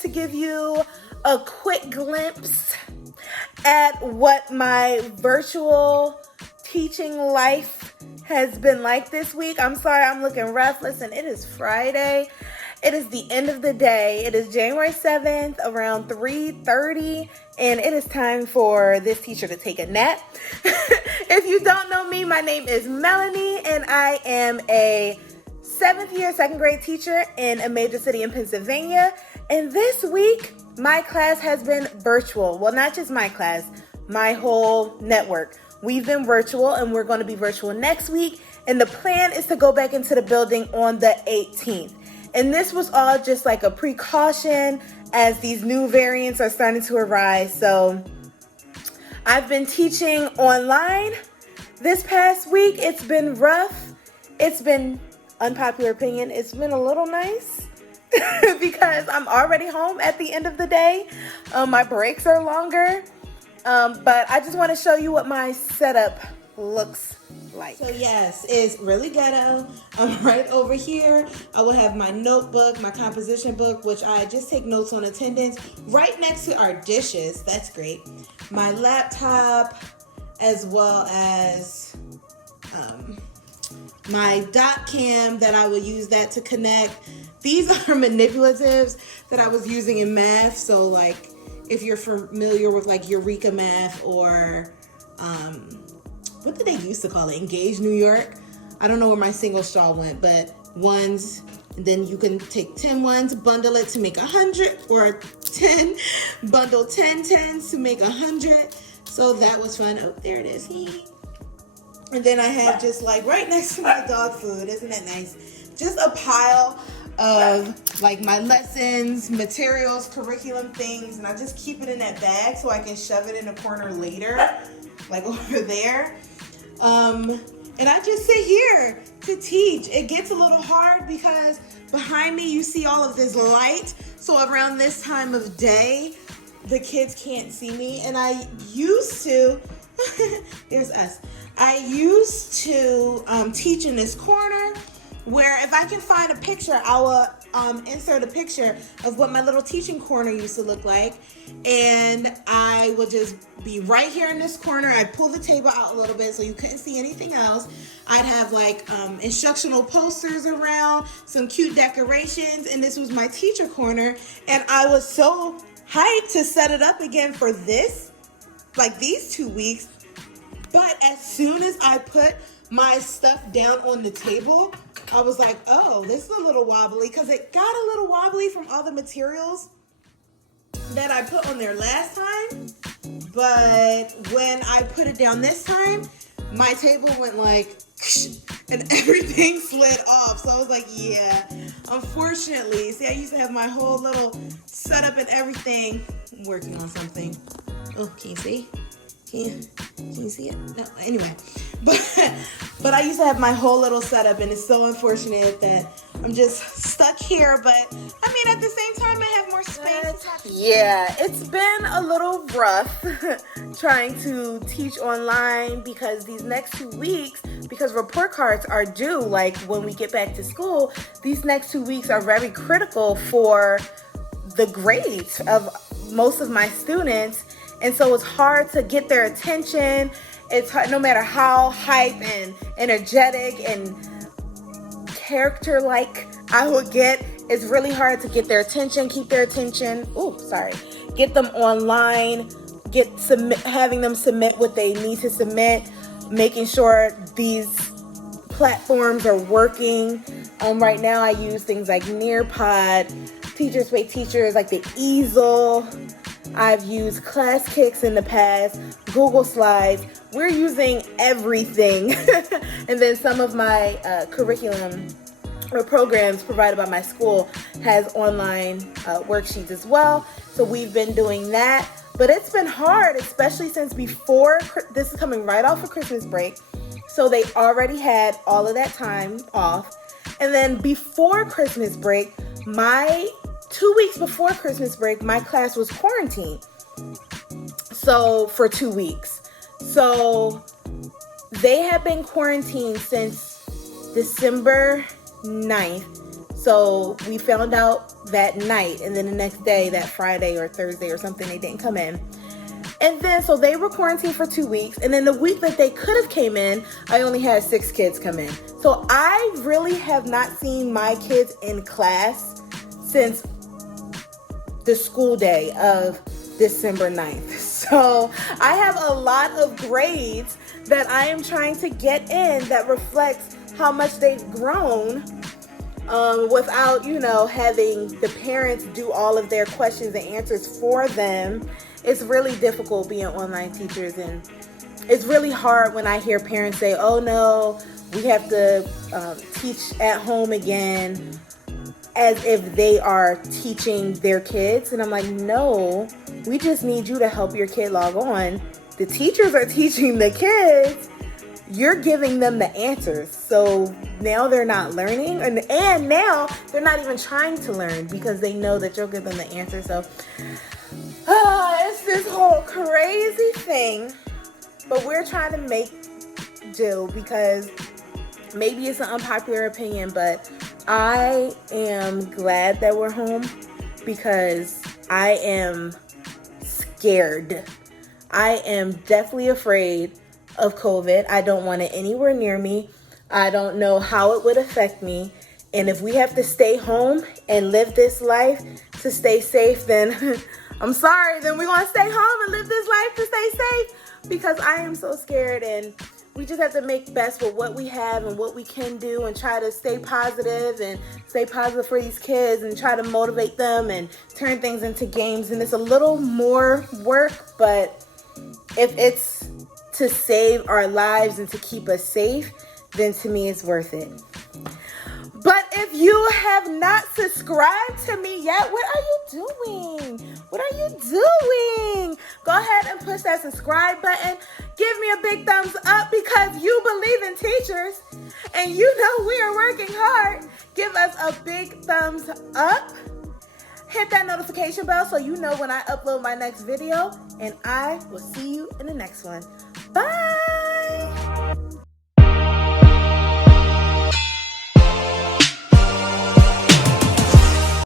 to give you a quick glimpse at what my virtual teaching life has been like this week. I'm sorry, I'm looking rough. Listen, it is Friday. It is the end of the day. It is January 7th around 3:30, and it is time for this teacher to take a nap. If you don't know me, my name is Melanie, and I am a 7th year second grade teacher in a major city in Pennsylvania. And this week, my class has been virtual. Well, not just my class, my whole network. We've been virtual, and we're going to be virtual next week. And the plan is to go back into the building on the 18th. And this was all just like a precaution as these new variants are starting to arise. So I've been teaching online this past week. It's been rough. It's been, unpopular opinion, it's been a little nice because I'm already home at the end of the day. My breaks are longer. But I just want to show you what my setup looks like. So yes, it's really ghetto. I'm right over here. I will have my notebook, my composition book, which I just take notes on attendance, right next to our dishes. That's great. My laptop, as well as my dot cam that I will use that to connect. These are manipulatives that I was using in math. So like, if you're familiar with like Eureka Math or what did they used to call it? Engage New York. I don't know where my single straw went, but ones, and then you can take 10 ones, bundle it to make 100, or 10, bundle 10 tens to make 100. So that was fun. Oh, there it is. And then I have just like right next to my dog food. Isn't that nice? Just a pile of like my lessons, materials, curriculum things, and I just keep it in that bag so I can shove it in a corner later, like over there. And I just sit here to teach. It gets a little hard because behind me you see all of this light. So around this time of day, the kids can't see me. And I used to, there's us. I used to teach in this corner where if I can find a picture, I will insert a picture of what my little teaching corner used to look like. And I would just be right here in this corner. I'd pull the table out a little bit so you couldn't see anything else. I'd have like instructional posters around, some cute decorations, and this was my teacher corner. And I was so hyped to set it up again for this, like these 2 weeks. But as soon as I put my stuff down on the table, I was like, oh, this is a little wobbly, because it got a little wobbly from all the materials that I put on there last time. But when I put it down this time, my table went like, and everything slid off. So I was like, yeah, unfortunately. See, I used to have my whole little setup and everything. I'm working on something. Oh, can you see? Can you see it? No, anyway. But I used to have my whole little setup, and it's so unfortunate that I'm just stuck here. But I mean, at the same time, I have more space. Yeah, it's been a little rough trying to teach online because these next 2 weeks, because report cards are due, like when we get back to school, these next 2 weeks are very critical for the grades of most of my students. And so it's hard to get their attention. It's hard, no matter how hype and energetic and character-like I would get, it's really hard to get their attention, keep their attention. Get them online, having them submit what they need to submit, making sure these platforms are working. Right now I use things like Nearpod, Teachers Pay Teachers, like the easel. I've used Class Kicks in the past, Google Slides. We're using everything. And then some of my curriculum or programs provided by my school has online worksheets as well. So we've been doing that. But it's been hard, especially since before, this is coming right off of Christmas break. So they already had all of that time off. And then before Christmas break, 2 weeks before Christmas break, my class was quarantined. So for 2 weeks. So they have been quarantined since December 9th. So we found out that night, and then the next day, that Friday or Thursday or something, they didn't come in. And then, so they were quarantined for 2 weeks. And then the week that they could have came in, I only had 6 kids come in. So I really have not seen my kids in class since the school day of December 9th. So I have a lot of grades that I am trying to get in that reflects how much they've grown without, having the parents do all of their questions and answers for them. It's really difficult being online teachers, and it's really hard when I hear parents say, oh no, we have to teach at home again, as if they are teaching their kids. And I'm like, no, we just need you to help your kid log on. The teachers are teaching the kids. You're giving them the answers. So now they're not learning, and now they're not even trying to learn because they know that you'll give them the answer. So it's this whole crazy thing, but we're trying to make do, because maybe it's an unpopular opinion, but I am glad that we're home because I am scared. I am deathly afraid of COVID. I don't want it anywhere near me. I don't know how it would affect me. And if we have to stay home and live this life to stay safe, then I'm sorry, then we're going to stay home and live this life to stay safe, because I am so scared. And we just have to make best with what we have and what we can do, and try to stay positive for these kids, and try to motivate them and turn things into games. And it's a little more work, but if it's to save our lives and to keep us safe, then to me it's worth it. But if you have not subscribed to me yet, what are you doing? What are you doing? Go ahead and push that subscribe button. Give me a big thumbs up, because you believe in teachers and you know we are working hard. Give us a big thumbs up. Hit that notification bell so you know when I upload my next video, and I will see you in the next one. Bye.